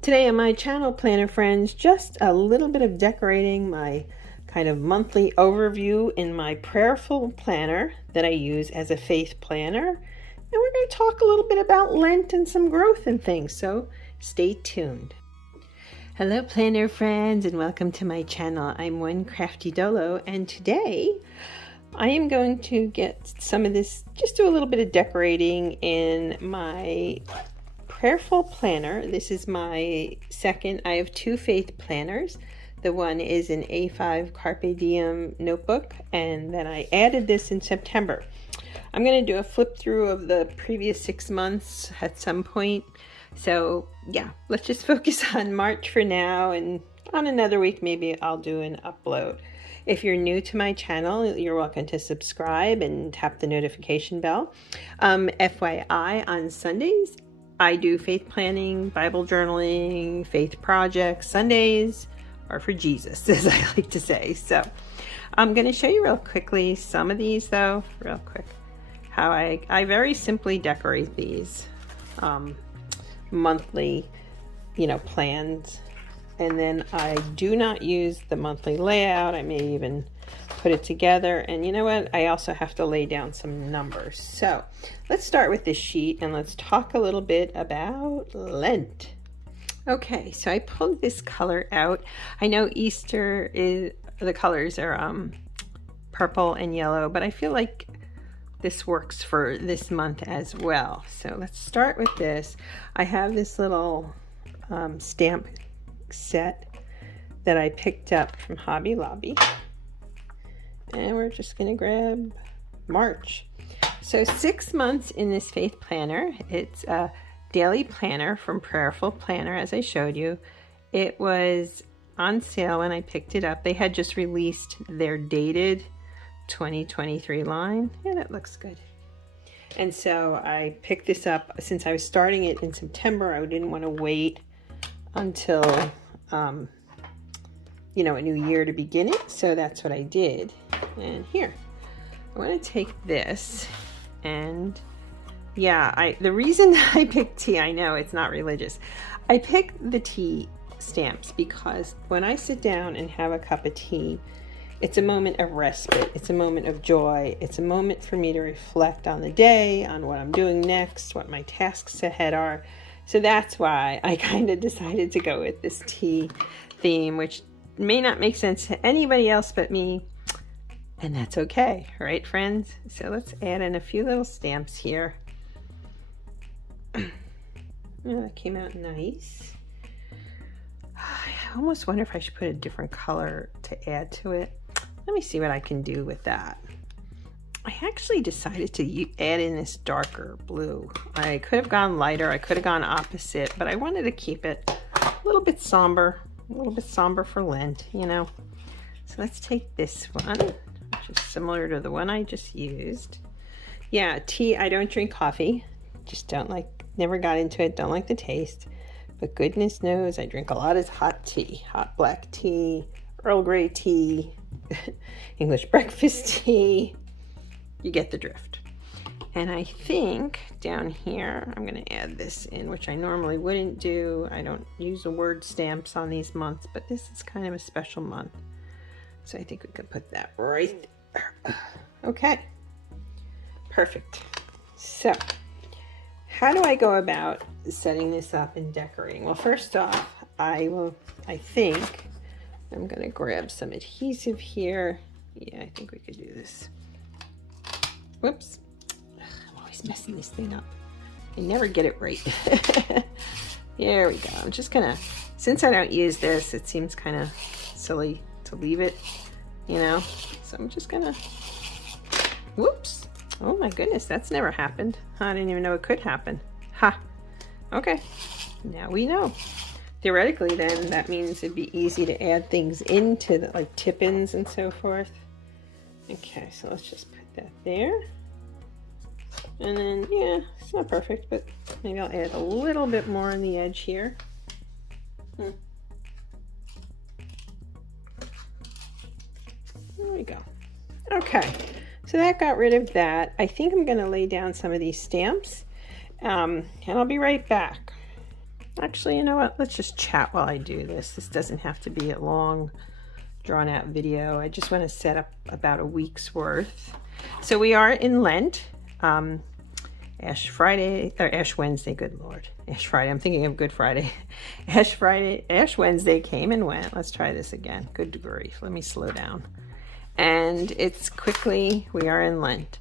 Today on my channel, Planner Friends, just a little bit of decorating my kind of monthly overview in my Prayerful planner that I use as a faith planner. And we're going to talk a little bit about Lent and some growth and things, so stay tuned. Hello Planner Friends, and welcome to my channel. I'm One Crafty Dolo, and today I am going to get some of this, just do a little bit of decorating in my Prayerful planner. This is my second. I have two faith planners. The one is an A5 Carpe Diem notebook, and then I added this in September. I'm going to do a flip through of the previous 6 months at some point. So yeah, let's just focus on March for now, and on another week maybe I'll do an upload. If you're new to my channel, you're welcome to subscribe and tap the notification bell. FYI, on Sundays I do faith planning, Bible journaling, faith projects. Sundays are for Jesus, as I like to say. So I'm going to show you real quickly some of these, though, real quick, how I very simply decorate these monthly, plans. And then I do not use the monthly layout. I may even put it together. And you know what? I also have to lay down some numbers. So let's start with this sheet and let's talk a little bit about Lent. Okay, so I pulled this color out. I know Easter is, the colors are purple and yellow, but I feel like this works for this month as well. So let's start with this. I have this little stamp set that I picked up from Hobby Lobby, and we're just going to grab March. So 6 months in this faith planner. It's a daily planner from Prayerful Planner, as I showed you. It was on sale when I picked it up. They had just released their dated 2023 line. Yeah, that looks good. And so I picked this up since I was starting it in September. I didn't want to wait until a new year to begin it, so that's what I did. And here I want to take this, and yeah, the reason I picked tea, I know it's not religious, I picked the tea stamps because when I sit down and have a cup of tea, it's a moment of respite, it's a moment of joy, it's a moment for me to reflect on the day, on what I'm doing next, what my tasks ahead are. So that's why I kind of decided to go with this tea theme, which may not make sense to anybody else but me, and that's okay, right friends? So let's add in a few little stamps here. Oh, that came out nice. I almost wonder if I should put a different color to add to it. Let me see what I can do with that. I actually decided to add in this darker blue. I could have gone lighter, I could have gone opposite, but I wanted to keep it a little bit somber for Lent, So let's take this one, which is similar to the one I just used. Yeah, tea, I don't drink coffee, just never got into it, don't like the taste, but goodness knows I drink a lot of hot tea, hot black tea, Earl Grey tea, English breakfast tea. You get the drift. And I think down here, I'm going to add this in, which I normally wouldn't do. I don't use the word stamps on these months, but this is kind of a special month. So I think we could put that right there. Okay. Perfect. So how do I go about setting this up and decorating? Well, first off, I think I'm going to grab some adhesive here. Yeah, I think we could do this. Whoops. I'm always messing this thing up. I never get it right. There we go. I'm just gonna, since I don't use this, it seems kind of silly to leave it, So I'm just gonna, whoops. Oh my goodness, that's never happened. I didn't even know it could happen. Ha. Okay. Now we know. Theoretically, then, that means it'd be easy to add things into the, like tip-ins and so forth. Okay, so let's just put that there. And then, yeah, it's not perfect, but maybe I'll add a little bit more on the edge here. There we go. Okay, so that got rid of that. I think I'm going to lay down some of these stamps, and I'll be right back. Actually, you know what? Let's just chat while I do this. This doesn't have to be a long, drawn-out video. I just want to set up about a week's worth. So we are in Lent. Ash Friday, or Ash Wednesday, good Lord. Ash Friday, I'm thinking of Good Friday. Ash Wednesday came and went. Let's try this again. Good grief, let me slow down. And it's quickly, we are in Lent.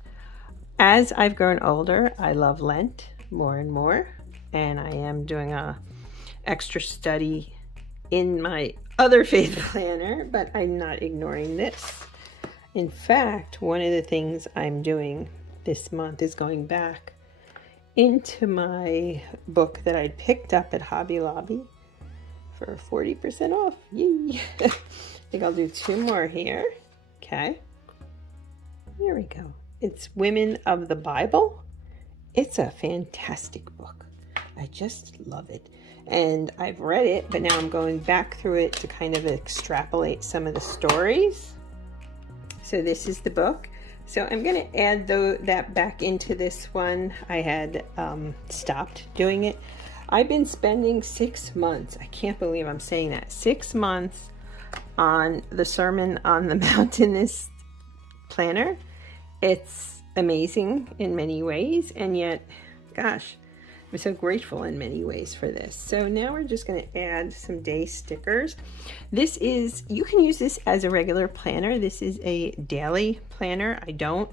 As I've grown older, I love Lent more and more. And I am doing a extra study in my other faith planner, but I'm not ignoring this. In fact, one of the things I'm doing this month is going back into my book that I picked up at Hobby Lobby for 40% off. Yay! I think I'll do 2 more here. Okay. Here we go. It's Women of the Bible. It's a fantastic book. I just love it. And I've read it, but now I'm going back through it to kind of extrapolate some of the stories. So this is the book. So I'm going to add that back into this one. I had stopped doing it. I've been spending 6 months. I can't believe I'm saying that. 6 months on the Sermon on the Mount in this planner. It's amazing in many ways, and yet, gosh, I'm so grateful in many ways for this. So now we're just going to add some day stickers. This is, you can use this as a regular planner. This is a daily planner. I don't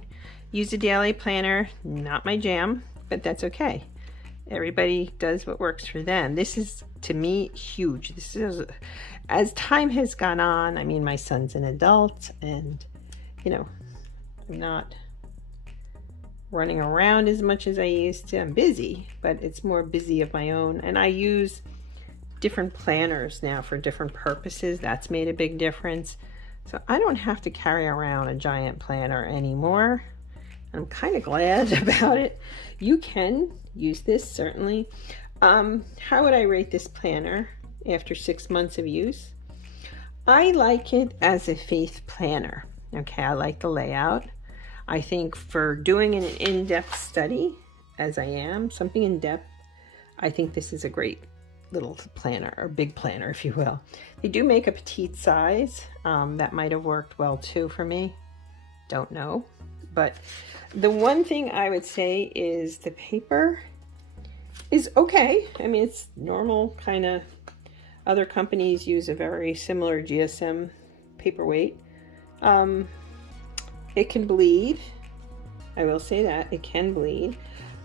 use a daily planner, not my jam, but that's okay. Everybody does what works for them. This is, to me, huge. This is, as time has gone on, I mean, my son's an adult, and, you know, I'm not running around as much as I used to. I'm busy, but it's more busy of my own. And I use different planners now for different purposes. That's made a big difference. So I don't have to carry around a giant planner anymore. I'm kind of glad about it. You can use this, certainly. How would I rate this planner after 6 months of use? I like it as a faith planner. Okay, I like the layout. I think for doing an in-depth study, as I am, something in-depth, I think this is a great little planner, or big planner, if you will. They do make a petite size. That might have worked well too for me. Don't know. But the one thing I would say is the paper is okay. I mean, it's normal kind of, other companies use a very similar GSM paperweight. It can bleed. I will say that it can bleed.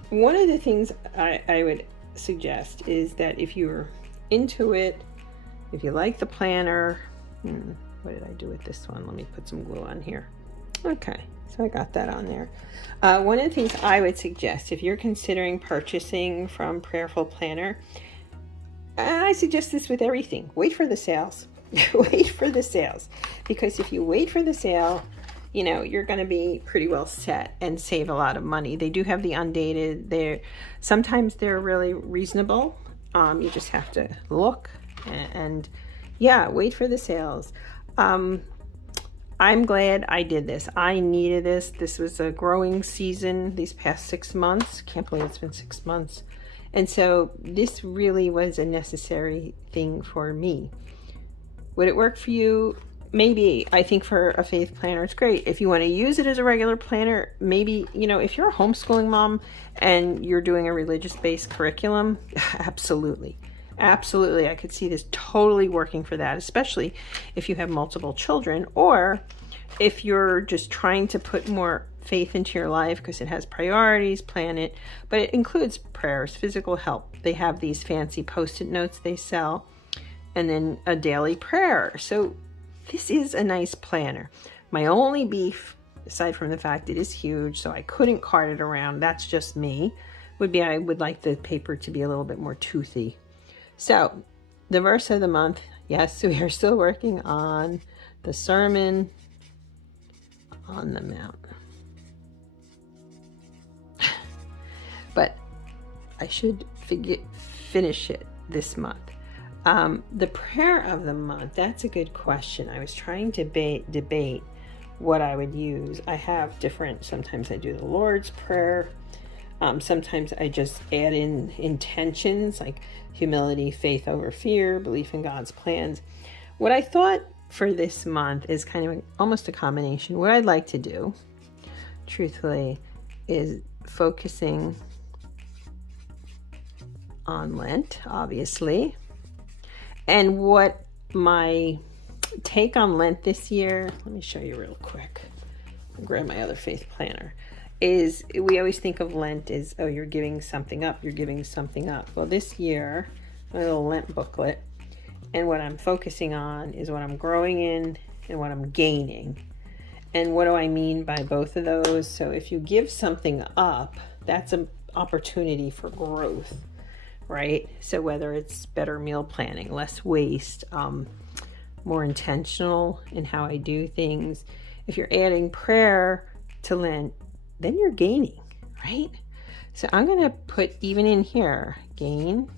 One of the things I would suggest is that if you're into it, if you like the planner, what did I do with this one? Let me put some glue on here. Okay, so I got that on there. One of the things I would suggest, if you're considering purchasing from Prayerful Planner, I suggest this with everything. Wait for the sales. Wait for the sales. Because if you wait for the sale, you know, you're going to be pretty well set and save a lot of money. They do have the undated. Sometimes they're really reasonable. You just have to look and yeah, wait for the sales. I'm glad I did this. I needed this. This was a growing season these past 6 months. Can't believe it's been 6 months. And so this really was a necessary thing for me. Would it work for you? Maybe. I think for a faith planner, it's great. If you want to use it as a regular planner, maybe, you know, if you're a homeschooling mom and you're doing a religious-based curriculum, absolutely. Absolutely. I could see this totally working for that, especially if you have multiple children, or if you're just trying to put more faith into your life because it has priorities, plan it, but it includes prayers, physical help. They have these fancy Post-it notes they sell, and then a daily prayer. So this is a nice planner. My only beef, aside from the fact it is huge, so I couldn't cart it around, that's just me, would be I would like the paper to be a little bit more toothy. So, the verse of the month, yes, we are still working on the Sermon on the Mount. But I should finish it this month. The prayer of the month, that's a good question. I was trying to debate what I would use. I have different, sometimes I do the Lord's Prayer. Sometimes I just add in intentions like humility, faith over fear, belief in God's plans. What I thought for this month is kind of almost a combination. What I'd like to do, truthfully, is focusing on Lent, obviously. And what my take on Lent this year, let me show you real quick. I'll grab my other faith planner. Is we always think of Lent as, oh, you're giving something up, you're giving something up. Well, this year, my little Lent booklet, and what I'm focusing on is what I'm growing in and what I'm gaining. And what do I mean by both of those? So if you give something up, that's an opportunity for growth, right? So whether it's better meal planning, less waste, more intentional in how I do things. If you're adding prayer to Lent, then you're gaining, right? So I'm going to put even in here, gain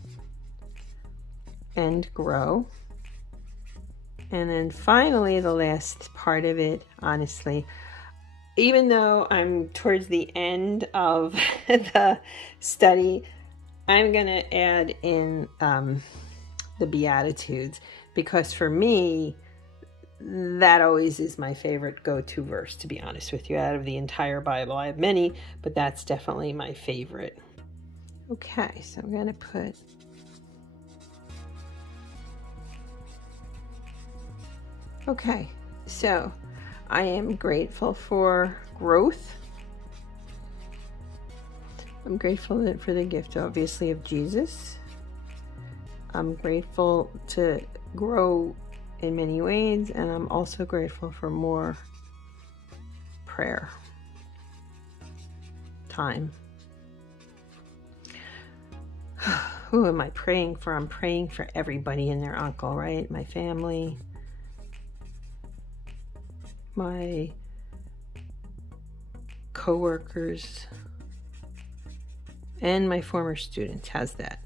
and grow. And then finally, the last part of it, honestly, even though I'm towards the end of the study, I'm going to add in the Beatitudes, because for me, that always is my favorite go-to verse, to be honest with you, out of the entire Bible. I have many, but that's definitely my favorite. Okay, so I'm going to put okay, so I am grateful for growth. I'm grateful for the gift, obviously, of Jesus. I'm grateful to grow in many ways, and I'm also grateful for more prayer time. Who am I praying for? I'm praying for everybody and their uncle, right? My family, my coworkers, and my former students. How's that?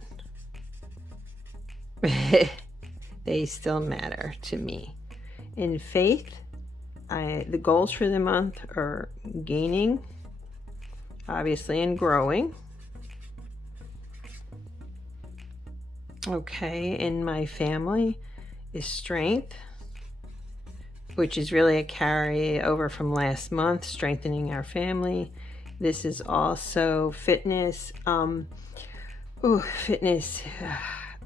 They still matter to me. In faith, the goals for the month are gaining, obviously, and growing. Okay, in my family is strength, which is really a carry over from last month, strengthening our family. This is also fitness. Fitness,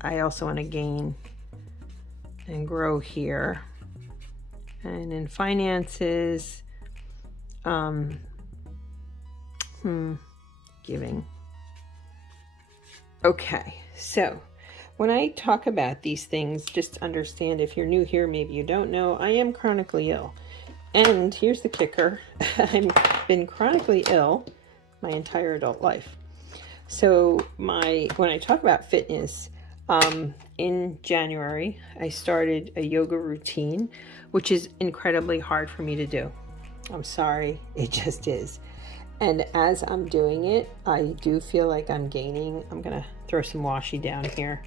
I also want to gain and grow here. And in finances, giving. Okay, so when I talk about these things, just understand, if you're new here, maybe you don't know, I am chronically ill. And here's the kicker. I've been chronically ill my entire adult life. So when I talk about fitness, in January, I started a yoga routine, which is incredibly hard for me to do. I'm sorry, it just is. And as I'm doing it, I do feel like I'm gaining. I'm going to throw some washi down here.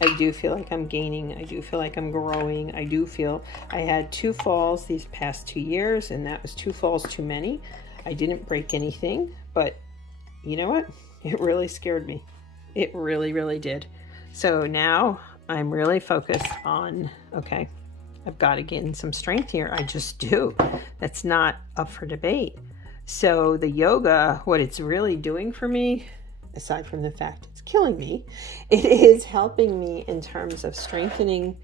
I do feel like I'm gaining. I do feel like I'm growing. I had 2 falls these past 2 years, and that was 2 falls too many. I didn't break anything, but you know what? It really scared me. It really, really did. So now I'm really focused on, okay, I've got to gain some strength here. I just do. That's not up for debate. So the yoga, what it's really doing for me, aside from the fact it's killing me, it is helping me in terms of strengthening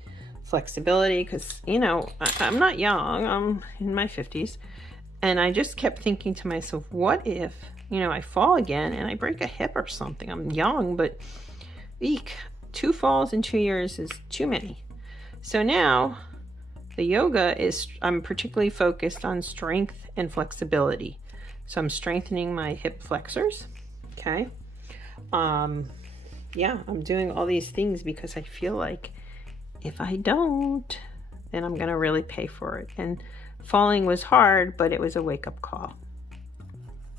flexibility, because, I'm not young. I'm in my 50s. And I just kept thinking to myself, what if, I fall again and I break a hip or something? I'm young, but eek, 2 falls in 2 years is too many. So now the yoga I'm particularly focused on strength and flexibility. So I'm strengthening my hip flexors. Okay. I'm doing all these things because I feel like if I don't, then I'm going to really pay for it. And falling was hard, but it was a wake-up call.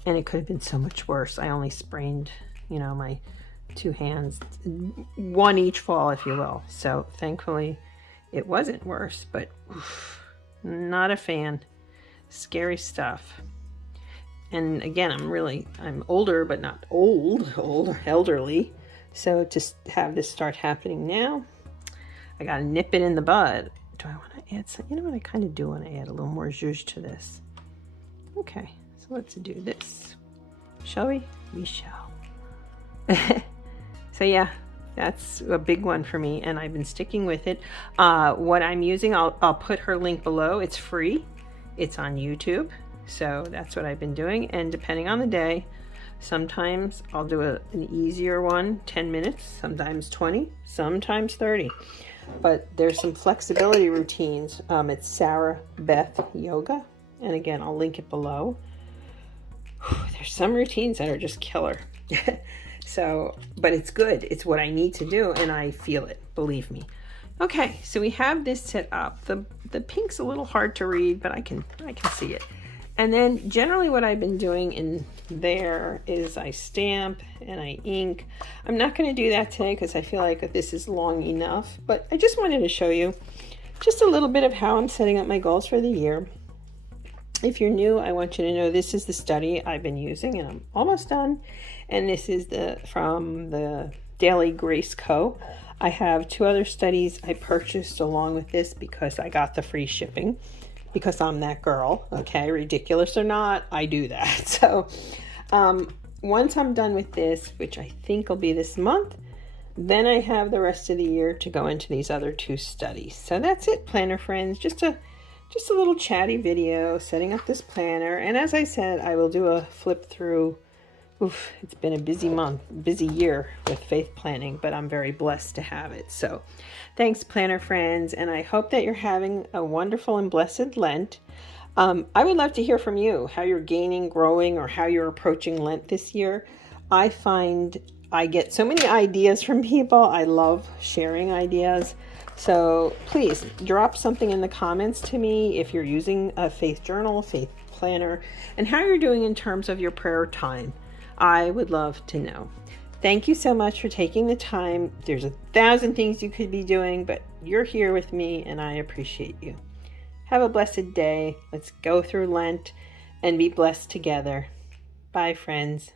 And it could have been so much worse. I only sprained, my 2 hands, 1 each fall, if you will. So thankfully it wasn't worse, but not a fan. Scary stuff. And again, I'm older, but not old, elderly. So to have this start happening now, I got to nip it in the bud. Do I want to add some? You know what? I kind of do want to add a little more zhuzh to this. Okay, so let's do this. Shall we? We shall. So yeah, that's a big one for me, and I've been sticking with it. What I'm using, I'll put her link below. It's free. It's on YouTube. So that's what I've been doing, and depending on the day, sometimes I'll do an easier one, 10 minutes, sometimes 20, sometimes 30. But there's some flexibility routines. It's Sarah Beth Yoga, and again, I'll link it below. There's some routines that are just killer. So, but it's good. It's what I need to do, and I feel it, believe me. Okay, so we have this set up. The pink's a little hard to read, but I can see it. And then generally what I've been doing in there is I stamp and I ink. I'm not going to do that today because I feel like this is long enough, but I just wanted to show you just a little bit of how I'm setting up my goals for the year. If you're new, I want you to know this is the study I've been using, and I'm almost done. And this is from the Daily Grace Co. I have 2 other studies I purchased along with this because I got the free shipping. Because I'm that girl, okay? Ridiculous or not, I do that. So once I'm done with this, which I think will be this month, then I have the rest of the year to go into these other 2 studies. So that's it, planner friends. Just a little chatty video setting up this planner. And as I said, I will do a flip through. Oof, it's been a busy month, busy year with faith planning, but I'm very blessed to have it. So thanks, planner friends, and I hope that you're having a wonderful and blessed Lent. I would love to hear from you, how you're gaining, growing, or how you're approaching Lent this year. I find I get so many ideas from people. I love sharing ideas. So please drop something in the comments to me if you're using a faith journal, faith planner, and how you're doing in terms of your prayer time. I would love to know. Thank you so much for taking the time. There's 1,000 things you could be doing, but you're here with me and I appreciate you. Have a blessed day. Let's go through Lent and be blessed together. Bye, friends.